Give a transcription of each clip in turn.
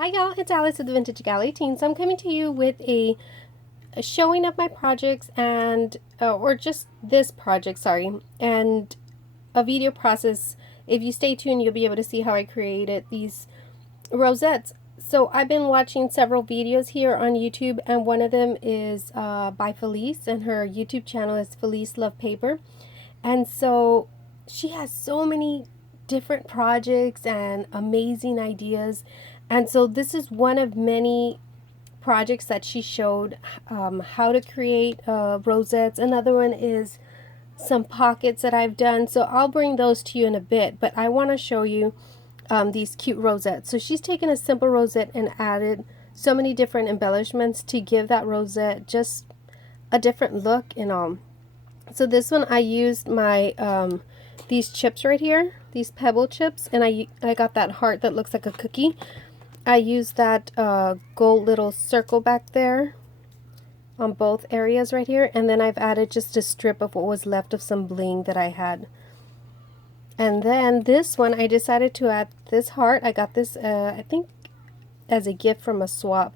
Hi y'all, it's Alice at the Vintage Galley Teens. I'm coming to you with a showing of my projects and or just this project, sorry, and a video process. If you stay tuned, you'll be able to see how I created these rosettes. So I've been watching several videos here on YouTube, and one of them is by Felice, and her YouTube channel is FILIZLOVEPAPER. And so she has so many different projects and amazing ideas. And so this is one of many projects that she showed how to create rosettes. Another one is some pockets that I've done. So I'll bring those to you in a bit, but I want to show you these cute rosettes. So she's taken a simple rosette and added so many different embellishments to give that rosette just a different look and all. So this one I used my these chips right here, these pebble chips, and I got that heart that looks like a cookie. I used that gold little circle back there on both areas right here, and then I've added just a strip of what was left of some bling that I had. And then this one I decided to add this heart. I got this I think as a gift from a swap.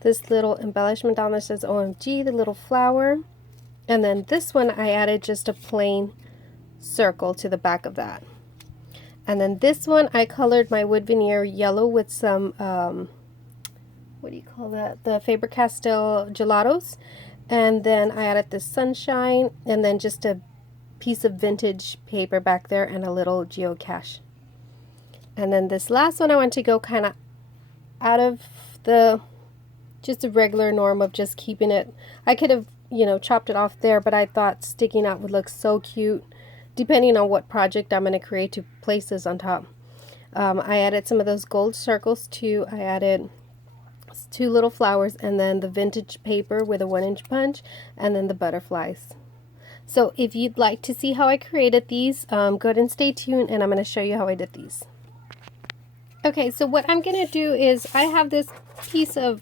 This little embellishment down there says OMG, the little flower. And then this one I added just a plain circle to the back of that. And then this one I colored my wood veneer yellow with some what do you call that, the Faber-Castell gelatos. And then I added this sunshine and then just a piece of vintage paper back there and a little geocache. And then this last one I want to go kind of out of the just a regular norm of just keeping it. I could have, you know, chopped it off there, but I thought sticking out would look so cute depending on what project I'm going to create to place this on top. I added some of those gold circles too. I added 2 little flowers and then the vintage paper with a 1-inch punch and then the butterflies. So if you'd like to see how I created these, go ahead and stay tuned and I'm going to show you how I did these. Okay, so what I'm going to do is I have this piece of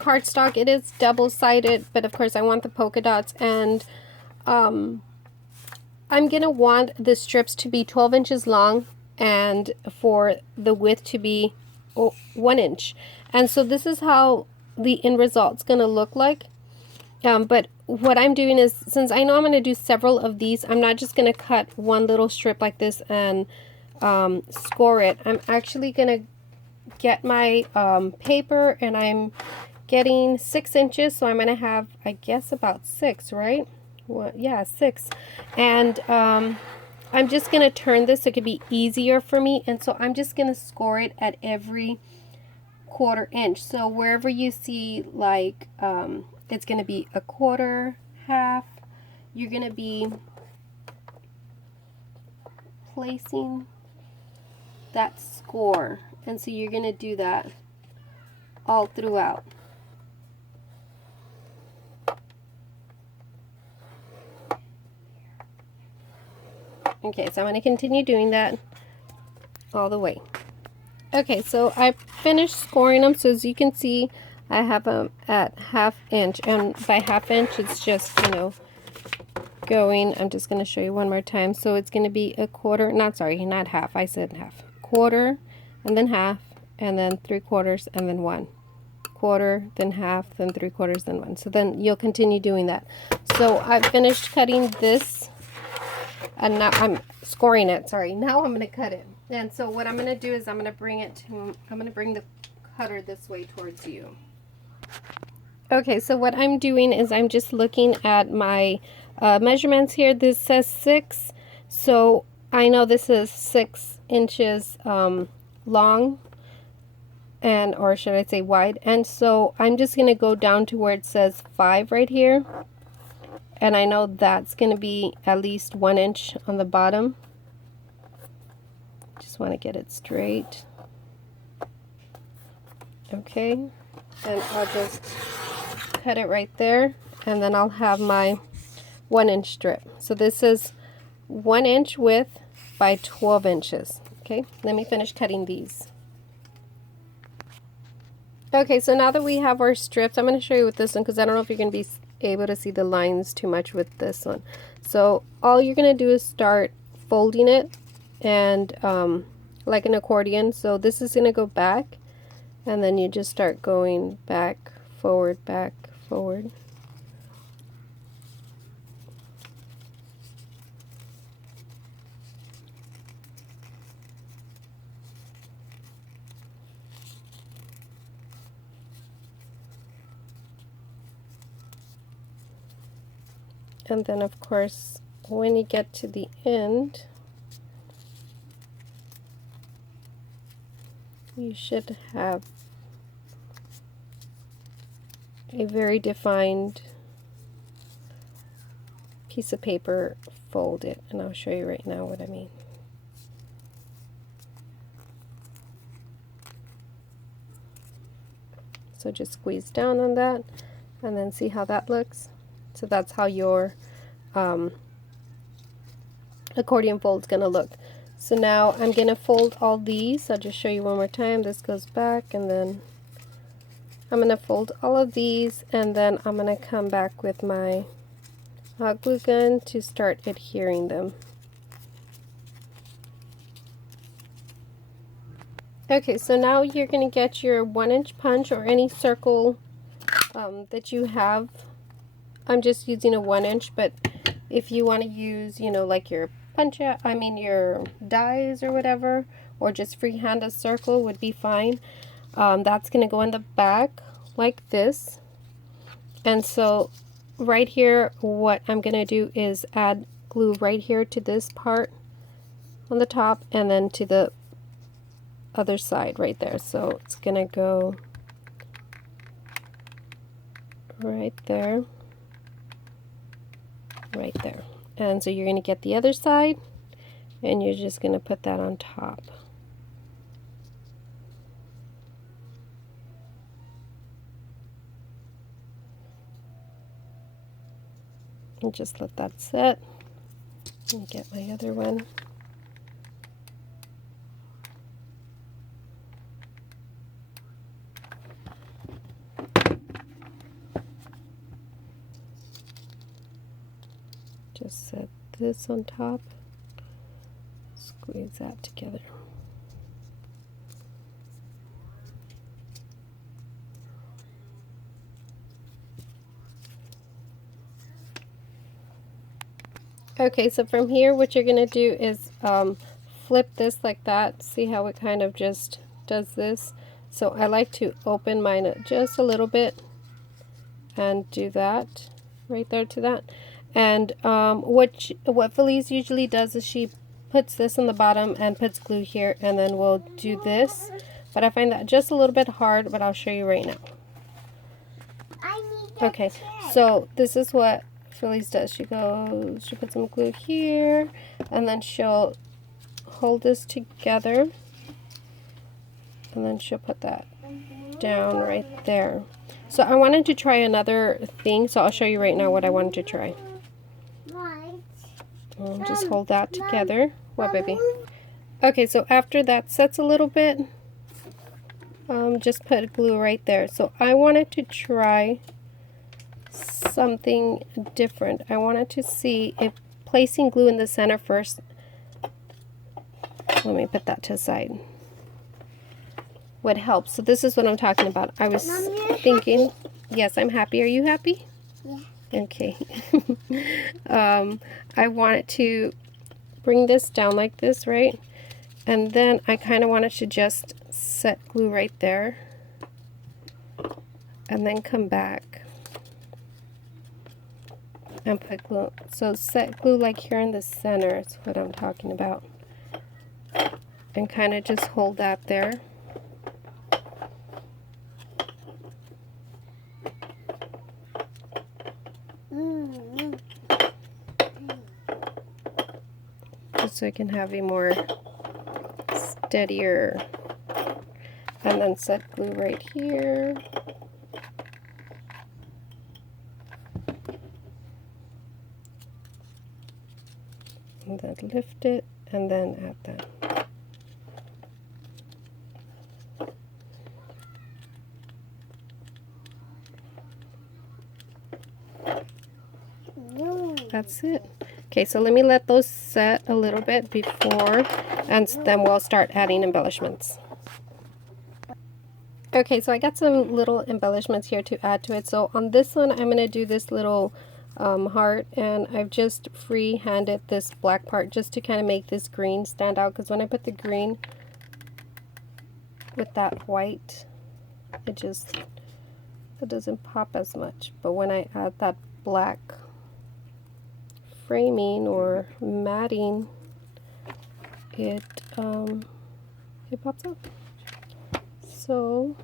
cardstock. It is double-sided, but of course I want the polka dots, and I'm going to want the strips to be 12 inches long and for the width to be 1 inch. And so this is how the end result's going to look like. But what I'm doing is, since I know I'm going to do several of these, I'm not just going to cut one little strip like this and score it. I'm actually going to get my paper, and I'm getting 6 inches, so I'm going to have, I guess, about 6, right? Well, yeah, 6. And I'm just going to turn this so it could be easier for me, and so I'm just going to score it at every 1/4 inch. So wherever you see like it's going to be 1/4, half, you're going to be placing that score, and so you're going to do that all throughout. Okay, so I'm going to continue doing that all the way. Okay, so I finished scoring them, so as you can see I have them at 1/2 inch, and by 1/2 inch it's just, you know, going, I'm just going to show you one more time. So it's going to be 1/4, not sorry, not half, I said half, 1/4 and then half and then 3/4 and then 1, 1/4, then half, then 3/4, then 1. So then you'll continue doing that. So I've finished cutting this, and now I'm scoring it, sorry, now I'm going to cut it. And so what I'm going to do is I'm going to bring the cutter this way towards you. Okay, so what I'm doing is I'm just looking at my measurements here. This says 6, so I know this is 6 inches long, and or should I say wide, and so I'm just going to go down to where it says 5 right here, and I know that's going to be at least 1 inch on the bottom. Just want to get it straight. Okay, and I'll just cut it right there, and then I'll have my 1 inch strip. So this is 1 inch width by 12 inches. Okay, let me finish cutting these. Okay, so now that we have our strips, I'm going to show you with this one because I don't know if you're going to be able to see the lines too much with this one. So all you're going to do is start folding it and like an accordion. So this is going to go back And then you just start going back, forward, back, forward. And then of course, when you get to the end, you should have a very defined piece of paper folded, and I'll show you right now what I mean. So just squeeze down on that and then see how that looks. So that's how your accordion fold is going to look. So now I'm going to fold all these. I'll just show you one more time. This goes back, and then I'm going to fold all of these, and then I'm going to come back with my hot glue gun to start adhering them. Okay, so now you're going to get your 1-inch punch or any circle that you have. I'm just using a 1-inch, but if you want to use, you know, like your your dies or whatever, or just freehand a circle would be fine. That's going to go in the back like this. And so right here, what I'm going to do is add glue right here to this part on the top, and then to the other side right there. So it's going to go right there, right there. And so you're going to get the other side, and you're just going to put that on top. And just let that set. And get my other one. Just set this on top. Squeeze that together. Okay, so from here what you're going to do is flip this like that. See how it kind of just does this? So I like to open mine up just a little bit and do that right there to that. And what Feliz usually does is she puts this on the bottom and puts glue here, and then we'll do this. But I find that just a little bit hard, but I'll show you right now. Okay, so this is what Feliz does. She puts some glue here, and then she'll hold this together, and then she'll put that down right there. So I wanted to try another thing, so I'll show you right now what I wanted to try. Just hold that together. What, baby? Okay, so after that sets a little bit, just put glue right there. So I wanted to try something different. I wanted to see if placing glue in the center first. Let me put that to the side. Would help. So this is what I'm talking about. I was thinking, yes, I'm happy. Are you happy? Yeah. Okay. I wanted to bring this down like this, right? And then I kind of wanted to just set glue right there, and then come back and put glue. So set glue like here in the center is what I'm talking about. And kind of just hold that there. Just so I can have a more steadier, and then set glue right here. And then lift it, and then add that. That's it. Okay, so let me let those set a little bit before, and then we'll start adding embellishments. Okay, so I got some little embellishments here to add to it. So on this one, I'm going to do this little heart, and I've just free-handed this black part just to kind of make this green stand out, because when I put the green with that white, it doesn't pop as much. But when I add that black framing or matting, it pops up. So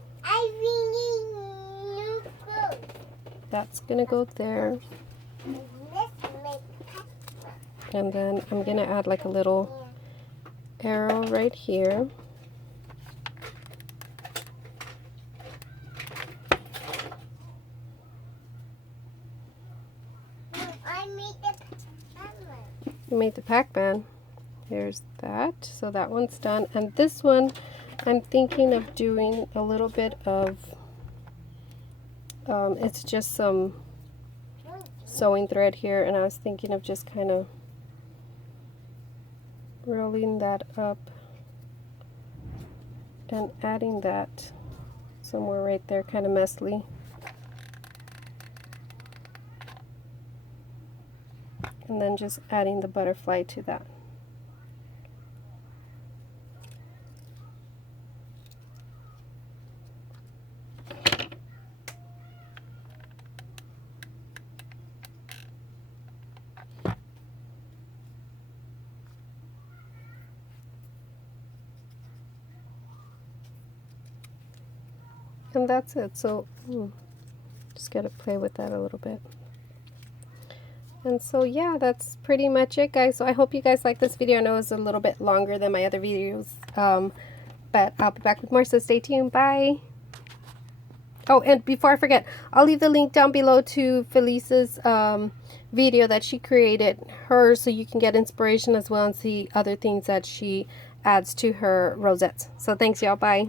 that's gonna go there, and then I'm gonna add like a little arrow right here. You made the Pac-Man. There's that. So that one's done. And this one, I'm thinking of doing a little bit of, it's just some sewing thread here, and I was thinking of just kind of rolling that up and adding that somewhere right there, kind of messily. And then just adding the butterfly to that. And that's it. So just gotta play with that a little bit. And so yeah, that's pretty much it, guys. So I hope you guys like this video. I know it's a little bit longer than my other videos, but I'll be back with more, so stay tuned. Bye. Oh, and before I forget, I'll leave the link down below to Felice's video that she created hers, so you can get inspiration as well and see other things that she adds to her rosettes. So thanks, y'all. Bye.